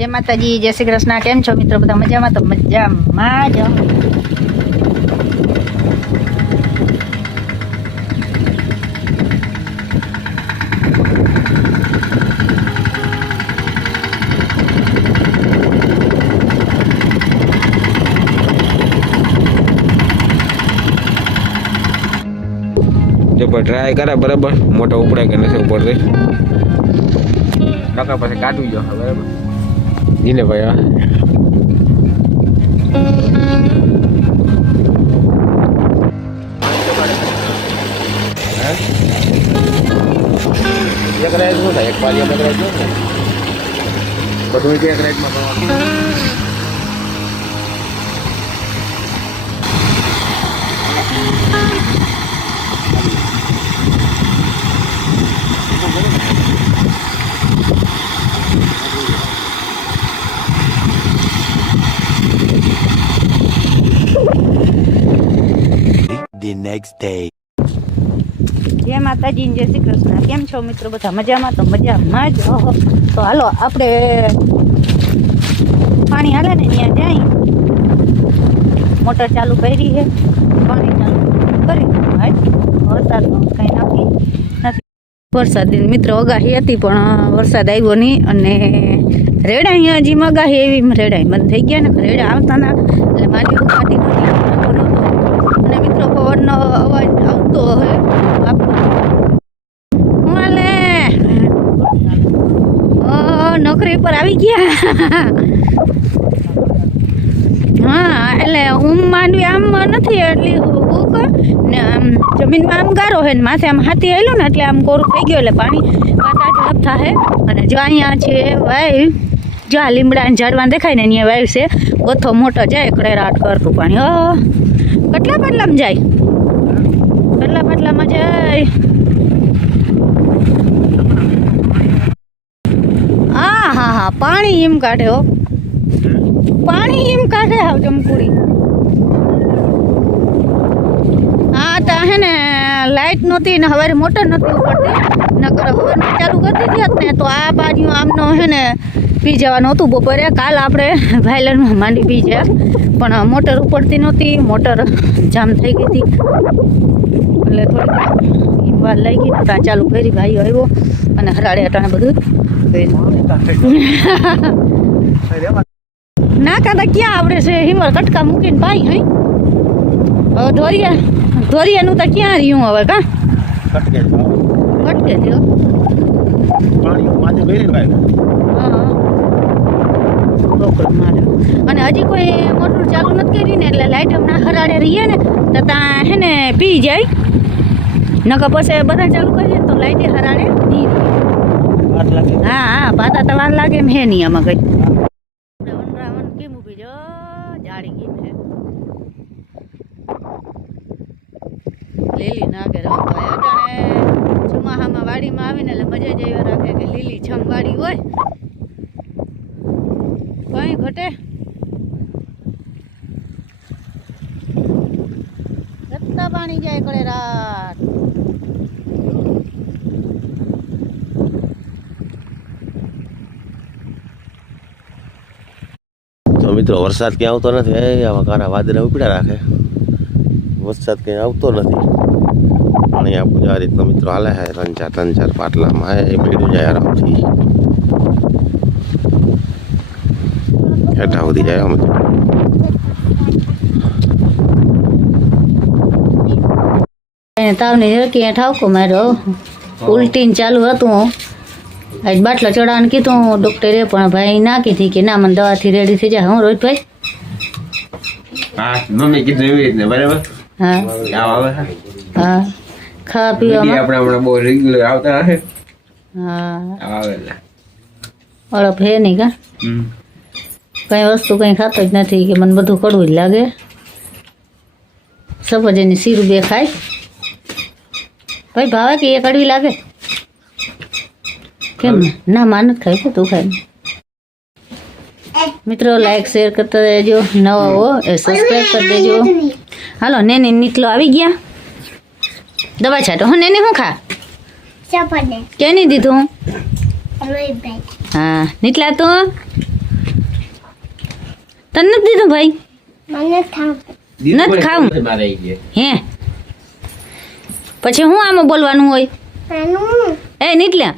जय माताजी, जय श्री कृष्ण। केम छो मित्रों? बधा मजामां? तो मजामां ज जो ट्राय करे बराबर मोटा उपड़े के नहीं उपड़ते काका पास काटू जो बराबर जीने भाई एक राइड नो था एक पाली एक राइड नो था બધું એક રાઈડ માં કરવાનું The next day. जय माताजी, जय श्री कृष्ण। केम छो मित्रों? बधा मजामां? तो मजामां ज। तो हालो आपणे पाणी हाले ने ત્યાં જાય મોટર ચાલુ કરી છે પાણી ચાલુ કરી ભાઈ વરસાદનું કંઈ નક્કી નથી। વરસાદની મિત્રો આગાહી હતી પણ વરસાદ આવ્યો નહીં અને રેડા અહીંયા હજી આગાહી એવી રેડા બંધ થઈ ગયા ને રેડા આવતા ના એટલે મારી ઉપાટી નહોતી અને મિત્રો પવનનો અવાજ આવતો હોય नौकरी पर આવી ગયા। हाँ એટલે હું માનવી આમ નથી એટલી હુક ને આમ જમીનમાં આમ ગારો છે ને માથે આમ હાથી આવેલું ને એટલે આમ કોરું થઈ ગયું એટલે પાણી પાતા ઝડપ થાય અને જો અહીંયા છે વાય જો આ લીમડાના ઝાડવા દેખાય ને અહીંયા વાય છે ગોથો મોટો જાય કડેરાટ કરતું પાણી કેટલા પાટલામાં જાય કેટલા પાટલામાં જાય हाँ हाँ पानी एम काढ़े हो पानी एम काढ़े हो जमकुड़ी हाँ तो है ने लाइट नहोती ने हवारे मोटर नहोती उपड़ती नकर हवार चालू करती थी ने तो आ बाजू आमनो है ने पी जवानुं हतुं बपोरे काल आपणे भाईलर में मांडी पी जाय पण मोटर उपड़ती नहोती मोटर जाम थई गई थी એટલે થોડી વાર લાગી તો ચાલુ કરી ભાઈ આવ્યો અને હરાડે અટાણે બધું ના કાંતા ક્યાં આવડે છે હિમર કટકા મૂકીને ભાઈ હઈ હવે ધોરિયાનું તો ક્યાં રહ્યું હવે કા કટકે થયો અને હજી કોઈ મોટર ચાલુ નથી કરી ને એટલે લાઈટ હમણાં હરાડે રહીએ ને તો ત્યાં હે ને પી જાય નકર પછી બધા ચાલુ કરીએ તો લાઈટ હરાડે નહીં हाँ हाँ पाता तवार लागे है नहीं आम गई केम उभी जो जाड़ी गई है લીલી નાગે રંભાઈ અટાણે ચોમાહામાં વાડીમાં આવીને એટલે મજા જ એવી રાખે કે લીલી છમ વાડી હોય કઈ ઘટે રસ્તા પાણી જાય કરે રાત તો મિત્રો વરસાદ ક્યાં આવતો નથી આવા કારા વાદળા ઉપડ્યા રાખે વરસાદ ક્યાં આવતો નથી પાણી આપણું આ રીતનો મિત્રો હાલે છે ત્રણ ચાર પાટલામાં એ પીડું જાય આરામથી હેઠા સુધી જાય મિત્રો તાવની જરકી ઠાવકો માર્યો ઉલટીને ચાલુ હતું आज बाटला चढ़ाने की तो डॉक्टरे पण भाई ना की थी कि ना मन दवा थी रेडी थी जा हूं रोहित भाई हां मम्मी की देवी ने बराबर हां क्या आवे हां खा पीवा में अपना अपना बो रेगुलर आवता है हां आवेला और फे नहीं का कई वस्तु कई खातो ज नहीं कि मन बधु कड़वू ज लागे सब जनी सीरू बे खाय भाई भावे कि ये कड़वी लागे केम ना मानत खाई तो तू खाई मित्रों लाइक शेयर करते रहो नवा हो सब्सक्राइब कर देजो हालो नेने निकलो आवी गया दवा छाटो हो नेने हूँ खा क्या नहीं दीधु हाँ निकला तो તને નથી દીધું ભાઈ મને થાવ નથી ખાવું. મારે આવી ગયા. હે પછી હું આમાં બોલવાનું હોય? નાનું એ નીકળ્યા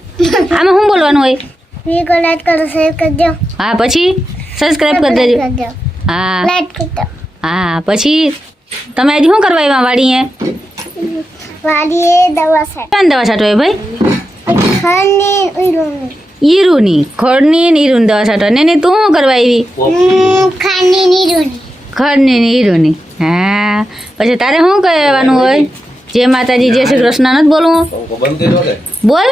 આમાં શું બોલવાનું હોય? વીડિયો લાઈક કરો શેર કરજો હા પછી સબસ્ક્રાઇબ કરી દેજો. કરજો હા લાઈક કરજો હા પછી તમે આજે શું કરવા આવ્યા વાડીએ? વાડીએ દવા છે ક્યાં દવા છાંટો હોય ભાઈ? ખાને ઉઈરોને ઈરુની ખડની ને ઈરુની દવા છાંટો ને એની તું શું કરવા આવી? ખાને નીરોની ખડની ને ઈરુની. હા પછી તારે શું કહેવાનું હોય? જય માતાજી જય શ્રી કૃષ્ણ નથી બોલવું? પંખો બંધ કર્યો કે બોલ.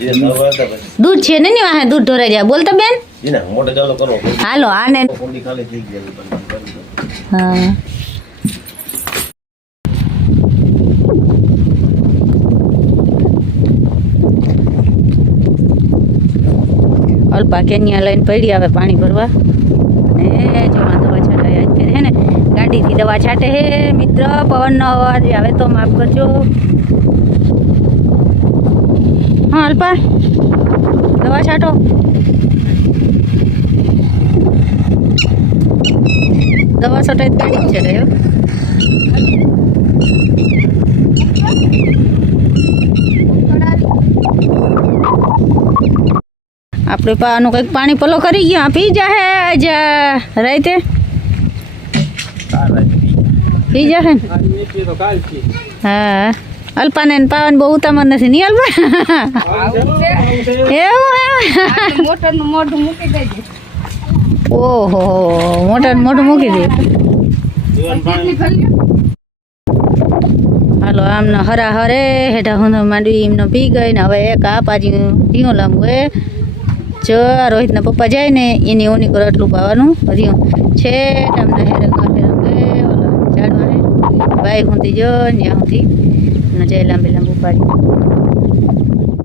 એને સવાર હતા પછી દૂધ છે ને ની વાહે દૂધ ઢોરાઈ જાય. બોલ તો બેન. એને મોટે ચાલો કરો હાલો આને કુંડી ખાલી થઈ ગઈ હા અલ્પા કેન્યા લઈને પડી આવે પાણી ભરવા. અને જોવા દવા છાંટાય અત્યારે હે ને ગાડીથી દવા છાંટે હે મિત્ર. પવનનો અવાજ આવે તો માફ કરજો. હા અલ્પા દવા છાંટો. દવા છટાઈ ગાડી છે રહ્યો. આપણે પાવાનું કંઈક પાણી પલો કરી ગયા પી જાહે જા રાતે પી જાહે ને. હા અલ્પાને ને પાવાનું બહુ ઉતામળ નથી નહીં અલ્પા? એવું મોટરનું મોઢું મૂકી દેજે. ઓહો મોટા મોટું મૂકી દે. હાલો આમને હરા હરે હેઠા હું માંડવી એમનો પી ગઈ ને હવે એક આ પાજી ધીયો લાંબુ એ જો આ રોહિતના પપ્પા જાય ને એની ઓની કરો એટલું પાવાનું ધીયું છે તમને હેરંગા ફેરંગે ઓલા ઝાડવા હે ભાઈ હુંથી જો ત્યાં સુધી ને જય લાંબી લાંબુ પાડી.